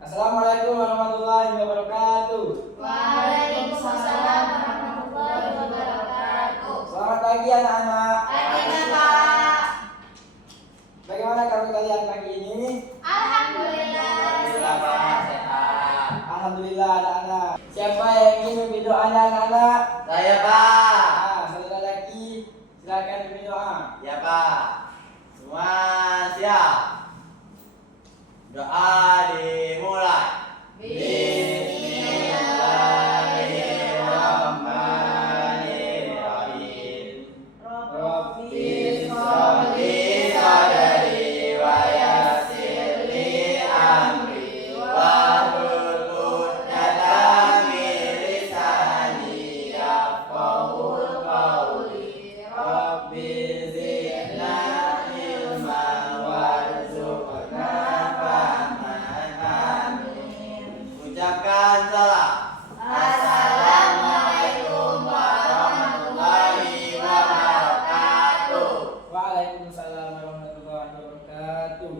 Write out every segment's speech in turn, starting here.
Assalamualaikum warahmatullahi wabarakatuh. Waalaikumsalam warahmatullahi wabarakatuh. Selamat pagi anak-anak. Pagi Pak. Bagaimana kabar kalian pagi ini? Alhamdulillah. Sehat. Alhamdulillah anak-anak. Siapa yang ingin memimpin doanya anak-anak? Saya Pak. Saudara lagi silakan memimpin doa. Ya Pak. Semua siap. Doa dimulai. Bismillahirrahmanirrahim. Rabbi sholli sadri wa yassir li amri wahlul 'uqdatam min lisani yafqahul qawli. Rabbi zidna ilman warzuqna fahman. Amin. Ucapkan salam. Assalamualaikum warahmatullahi wabarakatuh. Waalaikumsalam warahmatullahi wabarakatuh.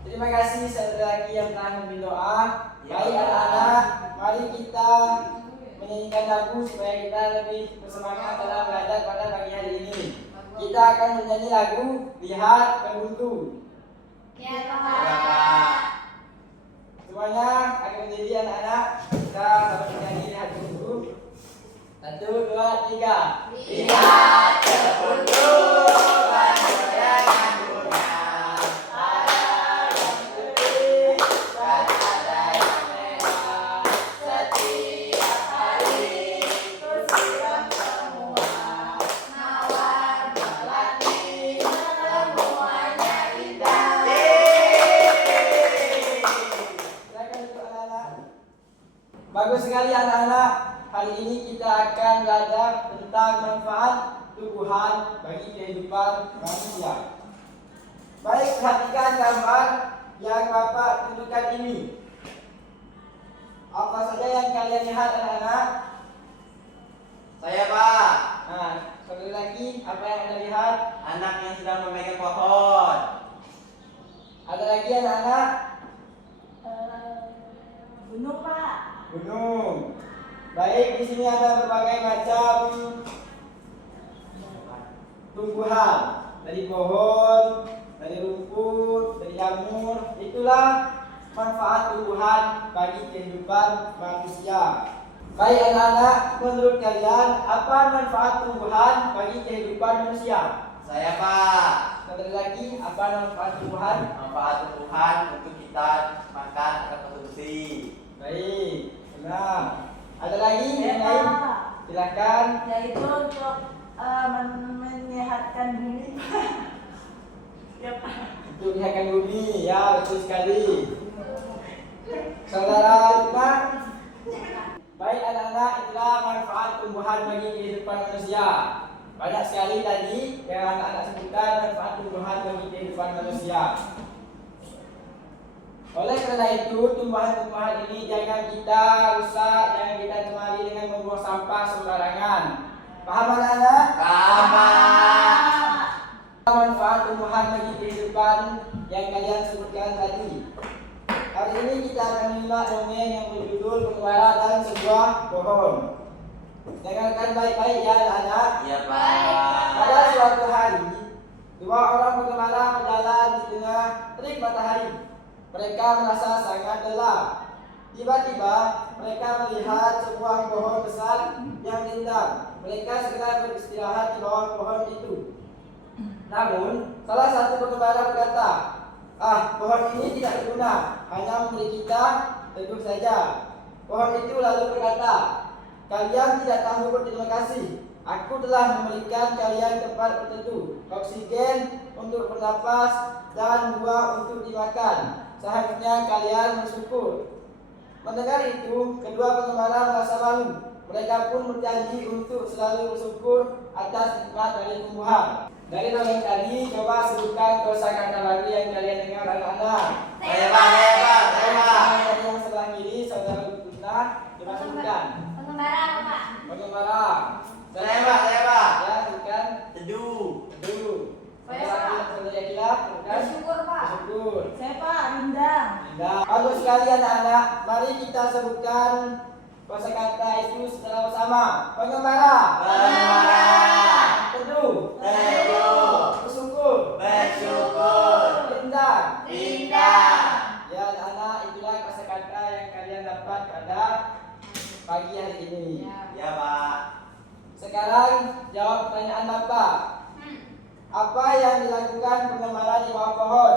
Terima kasih saudara lagi yang telah memimpin doa. Baik anak-anak, mari kita menyanyikan lagu supaya kita lebih bersemangat dalam belajar pada pagi hari ini. Kita akan menyanyi lagu Lihat Kebuntu. Ya Ya Pak. Pak. Semuanya akan menjadi anak-anak. Kita sama menyanyi Lihat Kebuntu. 1, 2, 3. Lihat kebuntu banyak dengan guna. Ada yang putih dan ada yang merah. Setiap hari ku siram semua. Mawar melati semuanya indah. Silakan untuk anak-anak. Bagus sekali anak-anak. Hari ini kita akan belajar tentang manfaat tumbuhan bagi kehidupan manusia. Baik, perhatikan gambar yang Bapak tunjukkan ini. Apa saja yang kalian lihat anak-anak? Saya Pak, Nah, sekali lagi apa yang Anda lihat? anak yang sedang memegang pohon. Ada lagi anak-anak? Gunung Pak. Gunung. Baik, di sini ada berbagai macam tumbuhan, dari pohon, dari rumput, dari jamur. Itulah manfaat tumbuhan bagi kehidupan manusia. Baik anak-anak, menurut kalian apa manfaat tumbuhan bagi kehidupan manusia? Saya Pak, Sekali lagi, apa manfaat tumbuhan? manfaat tumbuhan untuk kita makan atau konsumsi. Baik, benar. Ada lagi Ya yang lain? Pak. Silakan. Yaitu untuk menyehatkan diri. Ya Pak. Untuk menyehatkan bumi, ya betul sekali. Saudara Lukman, baik anak-anak, itulah manfaat tumbuhan bagi kehidupan manusia. Banyak sekali tadi yang anak-anak sebutkan manfaat tumbuhan bagi kehidupan manusia. Oleh karena itu, tumbuhan-tumbuhan ini jangan kita rusak, jangan kita cemari dengan membuang sampah sembarangan. Paham anak-anak? Manfaat tumbuhan bagi kehidupan yang kalian sebutkan tadi. Hari ini kita akan menyimak dongeng yang berjudul Pengembara dan Sebuah Pohon. Dengarkan baik-baik ya anak-anak. Iya Pak. Pada suatu hari, dua orang pengembara berjalan di tengah terik matahari. Mereka merasa sangat lelah. Tiba-tiba mereka melihat sebuah pohon besar yang rindang. Mereka segera beristirahat di bawah pohon itu. Namun, salah satu pengembara berkata, pohon ini tidak berguna, hanya memberi kita teduh saja. Pohon itu lalu berkata, kalian tidak tahu berterima kasih. Aku telah memberikan kalian tempat berteduh, oksigen untuk bernapas, dan buah untuk dimakan. Seharusnya kalian bersyukur. Mendengar itu, kedua pengembara merasa malu. Mereka pun berjanji untuk selalu bersyukur atas nikmat dari tumbuhan. Dari dongeng tadi, coba sebutkan kosakata baru yang kalian dengar anak-anak. Saya Pak. Yang sebelah kiri, saudara Lutuna, coba sebutkan. Pengembara apa Pak? Pengembara. Saya Pak. Ya, sebutkan. Teduh. Teduh. Saya, Pak. Saudara Akila, Bersyukur, Pak. Bersyukur. Saya, Pak, Rindang. Indah. Bagus sekali anak-anak. Mari kita sebutkan kosakata itu secara bersama. Pengembara. Pengembara. Teduh. Teduh. Bersyukur. Bersyukur. Rindang. Rindang. Ya anak-anak, itulah kosakata yang kalian dapat pada pagi hari ini. Ya, Pak. Sekarang jawab pertanyaan Bapak. Apa yang dilakukan pengembara di bawah pohon?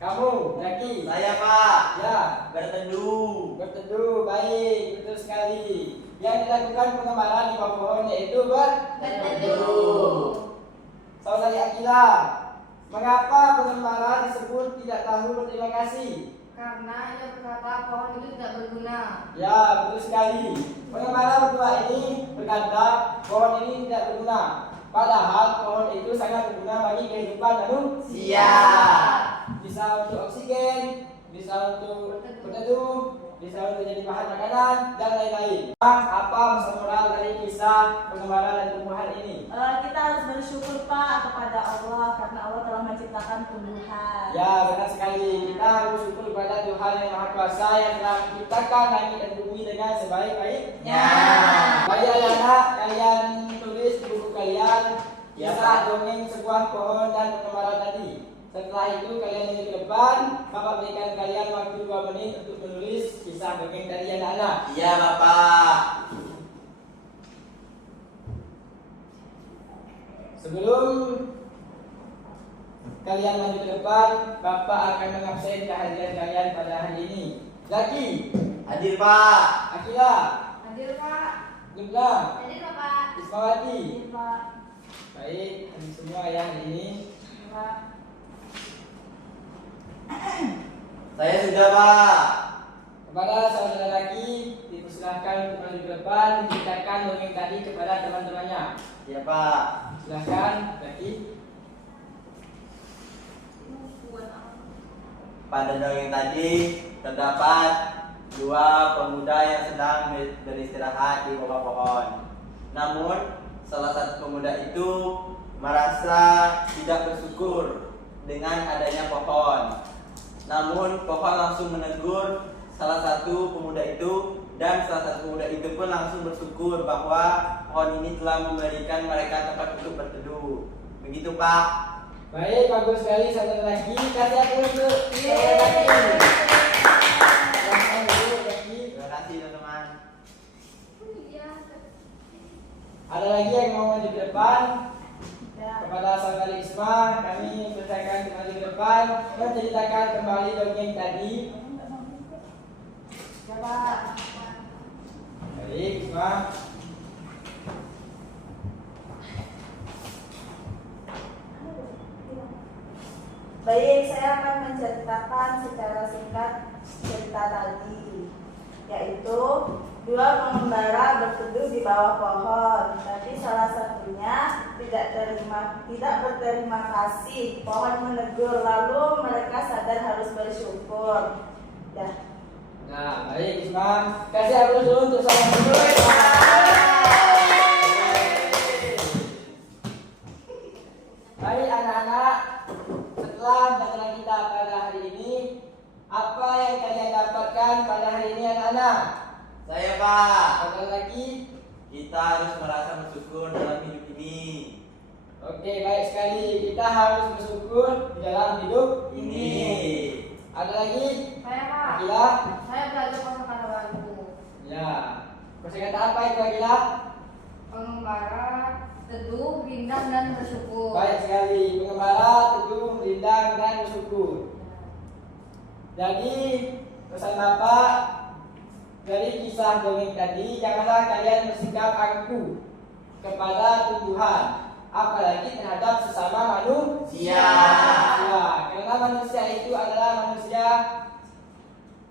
Kamu, Zaki. Saya, Pak. Ya, Berteduh. berteduh. Baik, betul sekali. Yang dilakukan pengembara di bawah pohon yaitu Berteduh. Saudari Akila, mengapa pengembara disebut tidak tahu berterima kasih? Karena ia berkata pohon itu tidak berguna. Ya, betul sekali. Pengembara berdua ini berkata pohon ini tidak berguna. Padahal pohon itu sangat berguna bagi kehidupan manusia. Bisa untuk oksigen, bisa untuk berteduh, bisa untuk jadi bahan makanan dan lain-lain. Apa pesan moral dari kisah pengembara dan tumbuhan ini? Kita harus bersyukur, Pak, kepada Allah karena Allah telah menciptakan tumbuhan. Ya, benar sekali. Kita harus syukur kepada Tuhan yang Maha Kuasa yang telah menciptakan langit dan bumi dengan sebaik-baiknya. Baik anak-anak, kalian tulis di buku kalian kisah dongeng sebuah pohon dan pengembara tadi. Setelah itu kalian minggu ke depan, Bapak berikan kalian waktu 2 menit untuk menulis kisah dongeng tadi anak-anak. Iya, Bapak. Sebelum kalian maju ke depan, Bapak akan mengabsen kehadiran kalian pada hari ini. Zaki, Hadir, Pak. Akila, Hadir, Pak. Gemblang, Hadir, Bapak. Ismawati. Hadir, Pak. Baik, hadir semua ya hari ini. Hadir, Pak. Saya sudah, Pak. Kepada saudara laki, dipersilahkan untuk maju ke depan, diceritakan dongeng tadi kepada teman-temannya. Ya, Pak. Silahkan, laki. Pada dongeng tadi terdapat 2 pemuda yang sedang beristirahat di bawah pohon. Namun salah satu pemuda itu merasa tidak bersyukur dengan adanya pohon. Namun pohon langsung menegur salah satu pemuda itu, dan salah satu pemuda itu pun langsung bersyukur bahwa pohon ini telah memberikan mereka tempat untuk berteduh. Begitu, Pak. Baik, bagus sekali saudara laki. Kasih aku untuk saudara laki. Silahkan dulu, Zaki. Terima kasih, teman-teman. Ada lagi yang mau maju ke depan? Ya. Kepada saudari Isma, kami persilakan kembali ke depan menceritakan kembali dongeng tadi. Ya, Pak. Baik, Isma. Baik, saya akan menceritakan secara singkat cerita tadi, yaitu 2 pengembara berteduh di bawah pohon. Tapi salah satunya tidak berterima kasih. Pohon menegur, lalu mereka sadar harus bersyukur. Ya. Nah, baik Isma. Kasih aplaus dulu untuk saudara dulu. Baik anak-anak, setelah pelajaran kita pada hari ini, apa yang kalian dapatkan pada hari ini anak-anak? Saya, Pak. Saudara lagi? Kita harus merasa bersyukur dalam hidup ini. Oke, baik sekali. Kita harus bersyukur di dalam hidup ini. Ada lagi? Saya, Pak. Gila? Saya belajar kosakata baru. Ya. Kosakata apa itu Gila? Pengembara, teduh, rindang, dan bersyukur. Baik sekali. Pengembara, teduh, rindang, dan bersyukur. Jadi pesan Bapak dari kisah dongeng tadi, janganlah kalian bersikap angkuh kepada tumbuhan, apalagi terhadap sesama manusia. Karena manusia itu adalah manusia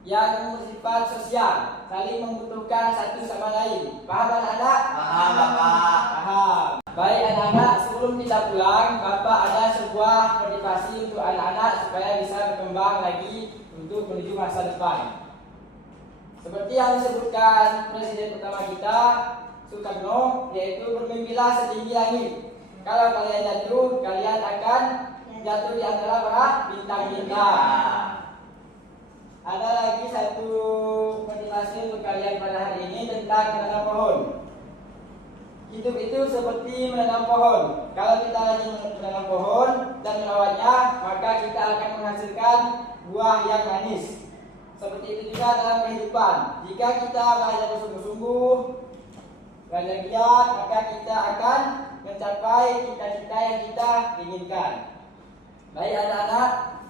yang bersifat sosial, saling membutuhkan satu sama lain. Paham anak-anak? Paham, Bapak. Paham. Baik anak-anak, sebelum kita pulang, Bapak ada sebuah motivasi untuk anak-anak supaya bisa berkembang lagi untuk menuju masa depan. Seperti yang disebutkan Presiden pertama kita, Soekarno, yaitu bermimpilah setinggi langit. Kalau kalian jatuh, kalian akan jatuh di antara para bintang-bintang. Ada lagi satu motivasi untuk kalian pada hari ini tentang menanam pohon. Hidup itu seperti menanam pohon. Kalau kita rajin menanam pohon dan merawatnya, maka kita akan menghasilkan buah yang manis. Seperti itu juga dalam kehidupan. Jika kita belajar bersungguh-sungguh, belajar giat, maka kita akan mencapai cita-cita yang kita inginkan. Baik anak-anak,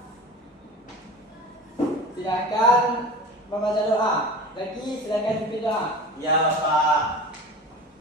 silakan membaca doa. Lagi silakan pimpin doa. Ya Bapak.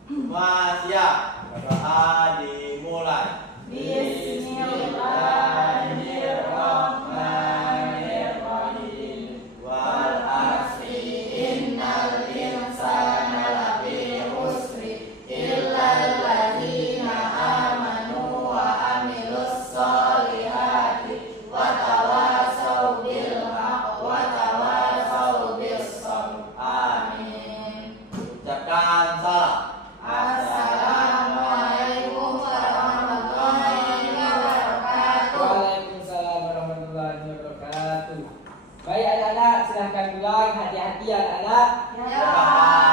Semua siap. Doa dimulai. Bismillahirrahmanirrahim. Wal asri innal insana lafi khusri illal ladzina amanu wa amilus solihati wa tawasau bil haqq wa tawasau bis sabr. Amin. Ucapkan salam. Assalamualaikum warahmatullahi wabarakatuh. Waalaikumsalam warahmatullahi wabarakatuh. Baik anak-anak, silahkan pulang. Hati-hati anak-anak. Ya.